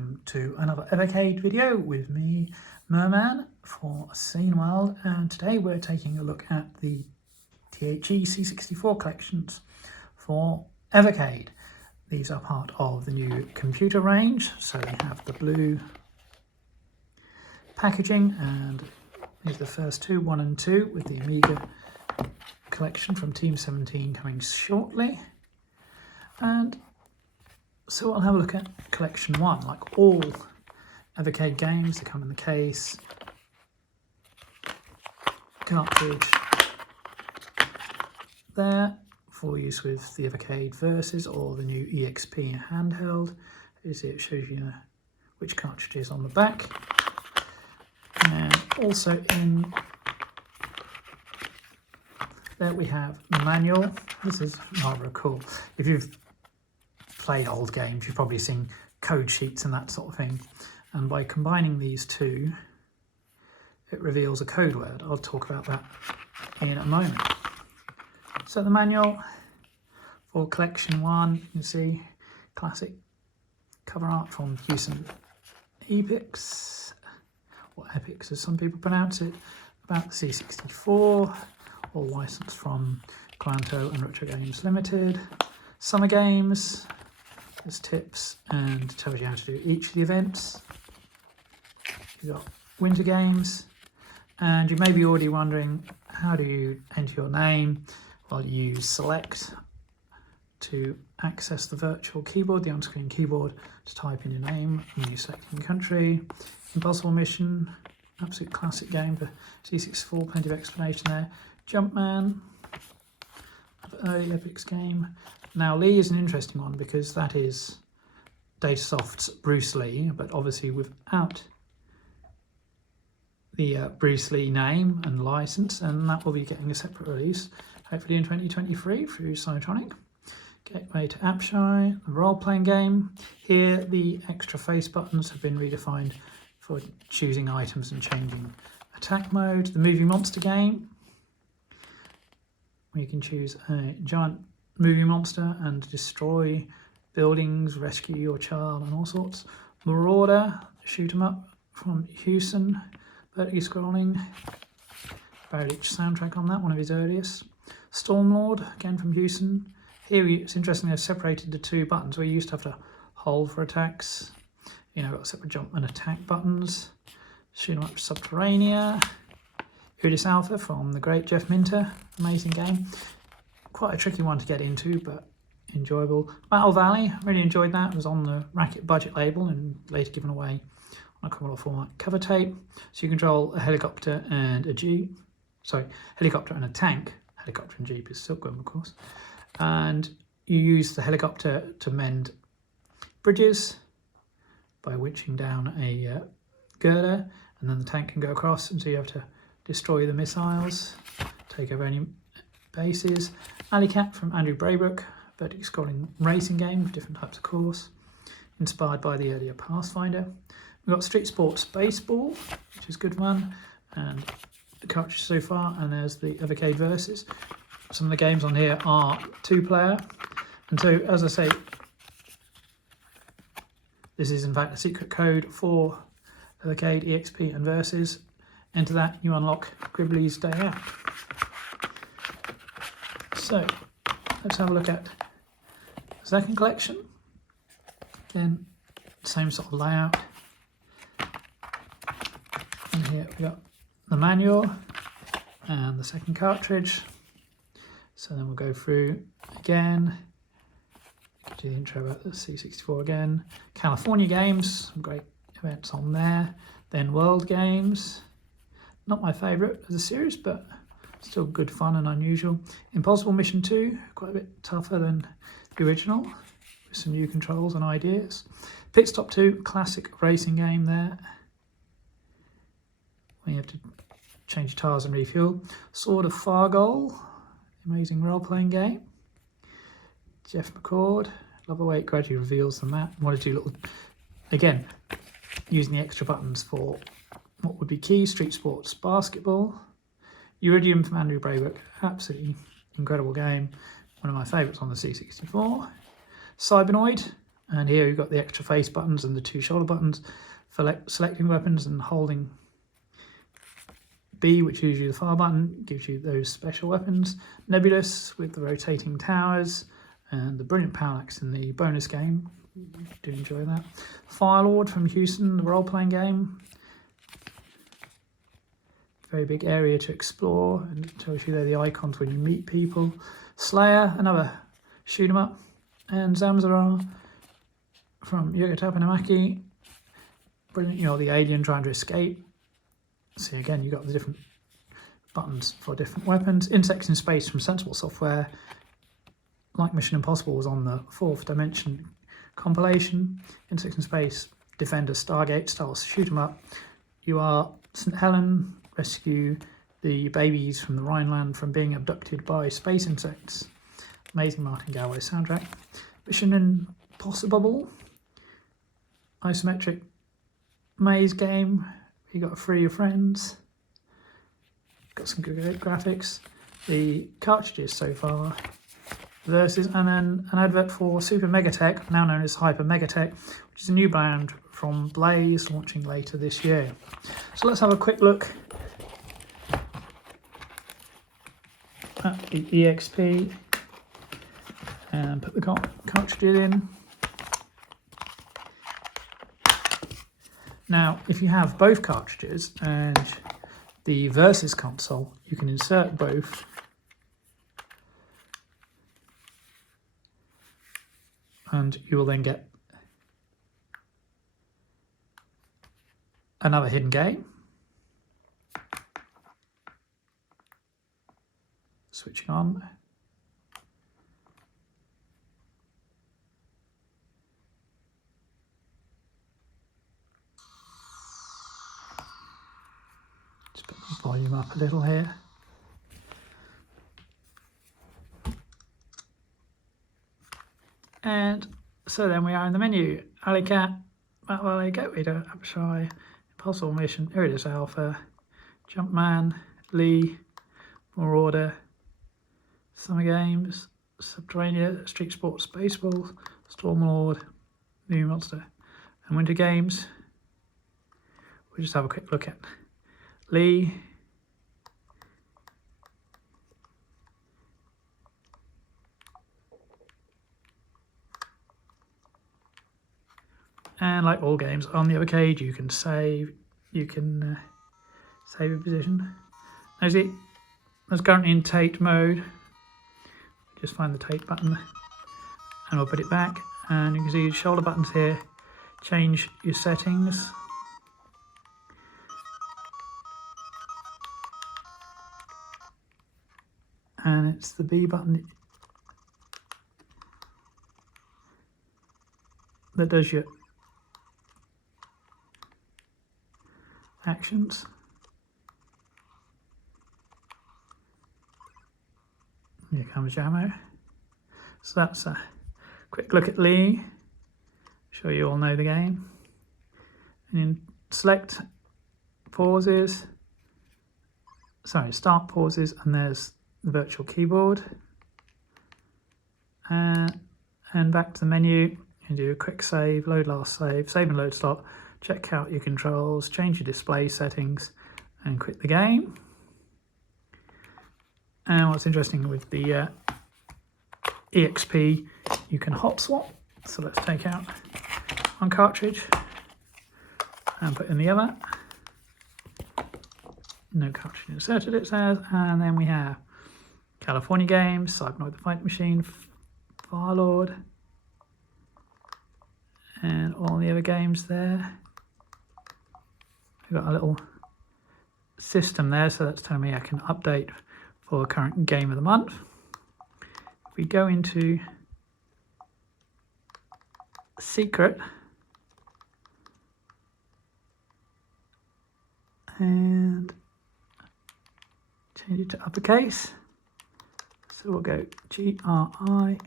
welcome to another Evercade video with me, Merman, for a Scene World, and today we're taking a look at the THEC64 collections for Evercade. These are part of the new computer range, so they have the blue packaging, and these are the first two, 1 and 2, with the Amiga collection from Team 17 coming shortly. And so I'll have a look at collection 1. Like all Evercade games, they come in the case, cartridge there for use with the Evercade Versus or the new EXP handheld. As it shows you which cartridge is on the back. And also in there we have the manual. This is rather cool. If you've played old games, you've probably seen code sheets and that sort of thing. And by combining these two, it reveals a code word. I'll talk about that in a moment. So the manual for collection 1, you can see classic cover art from Hewson and Epyx, or Epyx as some people pronounce it, about the C64, all licensed from Clanto and Retro Games Limited. Summer games, there's tips and tells you how to do each of the events. You've got winter games, and you may be already wondering, how do you enter your name? Well, you use select to access the virtual keyboard, the on-screen keyboard, to type in your name when you're selecting the country. Impossible Mission, absolute classic game for C64, plenty of explanation there. Jumpman, early Epyx game. Now Lee is an interesting one because that is Datasoft's Bruce Lee, but obviously without the Bruce Lee name and license, and that will be getting a separate release, hopefully in 2023 through Cytronic. Gateway to Apshai, the role-playing game. Here the extra face buttons have been redefined for choosing items and changing attack mode. The movie monster game, where you can choose a giant movie monster and destroy buildings, rescue your child and all sorts. Marauder, shoot 'em up from Hewson, vertically scrolling. Very rich soundtrack on that, one of his earliest. Stormlord, again from Hewson. Here it's interesting they've separated the two buttons where you used to have to hold for attacks. You know, got separate jump and attack buttons. Shoot 'em up Subterranea. Udis Alpha from the great Jeff Minter, amazing game. Quite a tricky one to get into, but enjoyable. Battle Valley, really enjoyed that. It was on the Racket budget label and later given away on a Commodore format cover tape. So you control a helicopter and a jeep. Sorry, helicopter and a tank. Helicopter and jeep is still good, of course. And you use the helicopter to mend bridges by winching down a girder, and then the tank can go across, and so you have to destroy the missiles, take over any bases. Alley Cat from Andrew Braybrook, vertically scrolling racing game with different types of course, inspired by the earlier Pathfinder. We've got Street Sports Baseball, which is good fun, and the cartridge so far, and there's the Evercade Versus. Some of the games on here are 2-player, and so, as I say, this is in fact a secret code for Evercade, EXP and Versus. Enter that, you unlock Gribbly's Day Out. So, let's have a look at the second collection. Again, same sort of layout. And here we got the manual and the second cartridge. So then we'll go through again. Do the intro about the C64 again. California games, some great events on there. Then World games. Not my favourite of the series, but still good fun and unusual. Impossible Mission 2, quite a bit tougher than the original, with some new controls and ideas. Pit Stop 2, classic racing game there, where you have to change your tyres and refuel. Sword of Fargol, amazing role-playing game. Jeff McCord, love the way it gradually reveals the map. Want to do little, again, using the extra buttons for what would be key. Street Sports Basketball. Iridium from Andrew Braybrook, absolutely incredible game. One of my favourites on the C64. Cybernoid, And here you've got the extra face buttons and the 2 shoulder buttons for selecting weapons, and holding B, which gives you the fire button, gives you those special weapons. Nebulous with the rotating towers, and the brilliant parallax in the bonus game. Do enjoy that. Firelord from Hewson, the role-playing game. Very big area to explore, and it tells you they're the icons when you meet people. Slayer, another shoot 'em up. And Zamzara from Yuga, brilliant, you know, the alien trying to escape. See, again, you've got the different buttons for different weapons. Insects in Space from Sensible Software. Like Mission Impossible was on the 4th Dimension compilation. Insects in Space, Defender, Stargate style shoot 'em up. You are St. Helen, rescue the babies from the Rhineland from being abducted by space insects. Amazing Martin Galway soundtrack. Mission Impossible, isometric maze game. You got to free your friends. Got some good graphics. The cartridges so far. Versus, and then an advert for Super Megatech, now known as Hyper Megatech, which is a new brand from Blaze, launching later this year. So let's have a quick look at the EXP and put the cartridges in. Now, if you have both cartridges and the Versus console, you can insert both and you will then get another hidden game. Switching on. Just put the volume up a little here. And so then we are in the menu. Alley Cat, Battle Alley, Gateway to Upshire, Impossible Mission, Iridius Alpha, Jumpman, Lee, Marauder, Summer Games, Subterranea, Street Sports, Baseball, Stormlord, New Monster, and Winter Games. We'll just have a quick look at Lee. And like all games on the Evercade, you can save. You can save a position. As it is currently in Tate mode, just find the Tate button, and we'll put it back. And you can see shoulder buttons here. Change your settings. And it's the B button that does your actions. Here comes Jamo. So that's a quick look at Lee. Sure you all know the game. And then select pauses. Sorry, start pauses, and there's the virtual keyboard. And back to the menu. You do a quick save, load last save, save and load slot. Check out your controls, change your display settings, and quit the game. And what's interesting with the EXP, you can hot swap. So let's take out one cartridge and put in the other. No cartridge inserted, it says. And then we have California Games, Cybernoid the Fight Machine, Firelord, and all the other games there. We've got a little system there, so that's telling me I can update for the current game of the month. If we go into Secret and change it to uppercase, so we'll go GRIBB.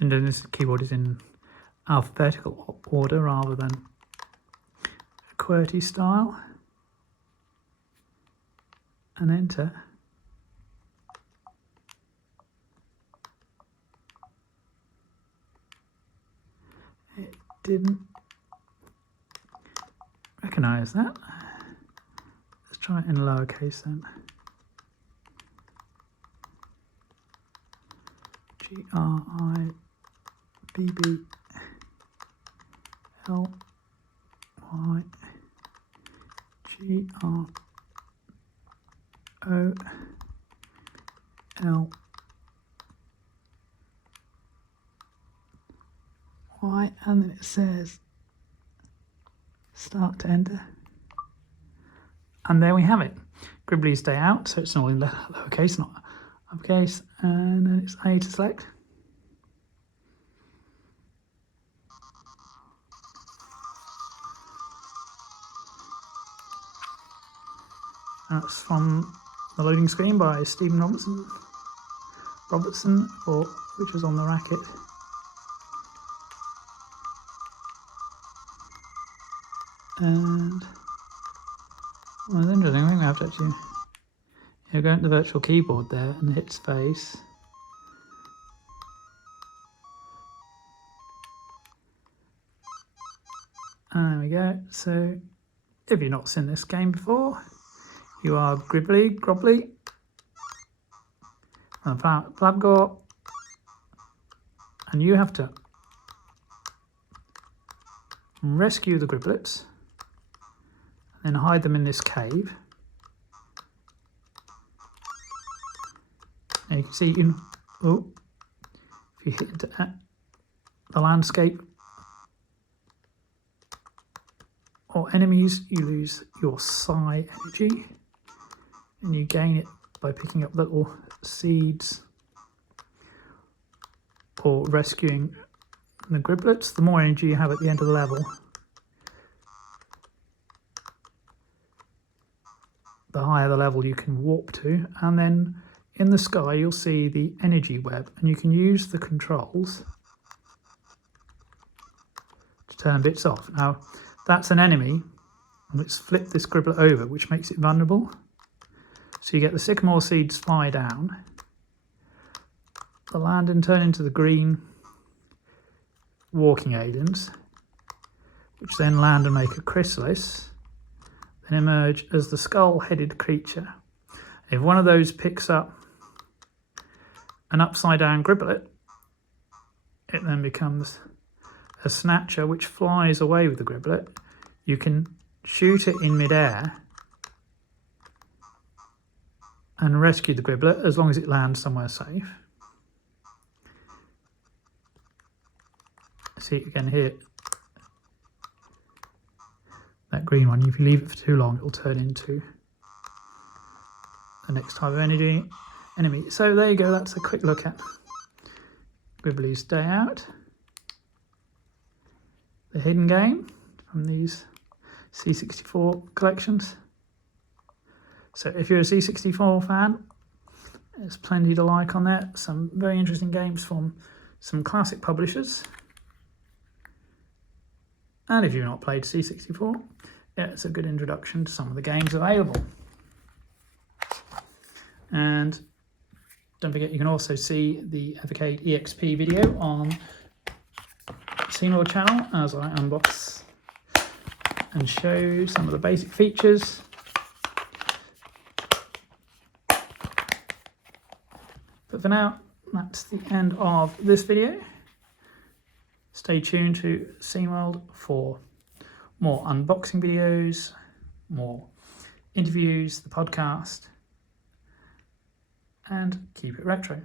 And then this keyboard is in alphabetical order rather than QWERTY style. and enter. It didn't recognise that. Let's try it in lowercase then. GRIBBLY GROLY, and then it says start to enter, and there we have it. Gribbly's Day Out, so it's all in lowercase, not uppercase, and then it's A to select. That's from the loading screen by Stephen Robertson, which was on the racket. And well, it's interesting. I think we have to actually go into the virtual keyboard there and hit space. And there we go. So if you've not seen this game before, you are Gribbly, and Blabgor, and you have to rescue the Gribblets and then hide them in this cave. Now you can see, if you hit the landscape or enemies, you lose your psi energy, and you gain it by picking up little seeds or rescuing the Gribblets. The more energy you have at the end of the level, the higher the level you can warp to. And then in the sky you'll see the energy web, and you can use the controls to turn bits off. Now that's an enemy, and let's flip this Gribblet over, which makes it vulnerable. So you get the sycamore seeds fly down, the land and turn into the green walking aliens, which then land and make a chrysalis, then emerge as the skull-headed creature. If one of those picks up an upside-down Gribblet, it then becomes a snatcher which flies away with the Gribblet. You can shoot it in mid-air and rescue the Gribblet as long as it lands somewhere safe. See, again here, that green one, if you leave it for too long, it'll turn into the next type of enemy. So there you go, that's a quick look at Gribbly's Day Out, the hidden game from these C64 collections. So if you're a C64 fan, there's plenty to like on there. Some very interesting games from some classic publishers. And if you've not played C64, yeah, it's a good introduction to some of the games available. And don't forget, you can also see the Evercade EXP video on Seymour channel as I unbox and show some of the basic features. But for now, that's the end of this video. Stay tuned to SeaWorld for more unboxing videos, more interviews, the podcast, and keep it retro.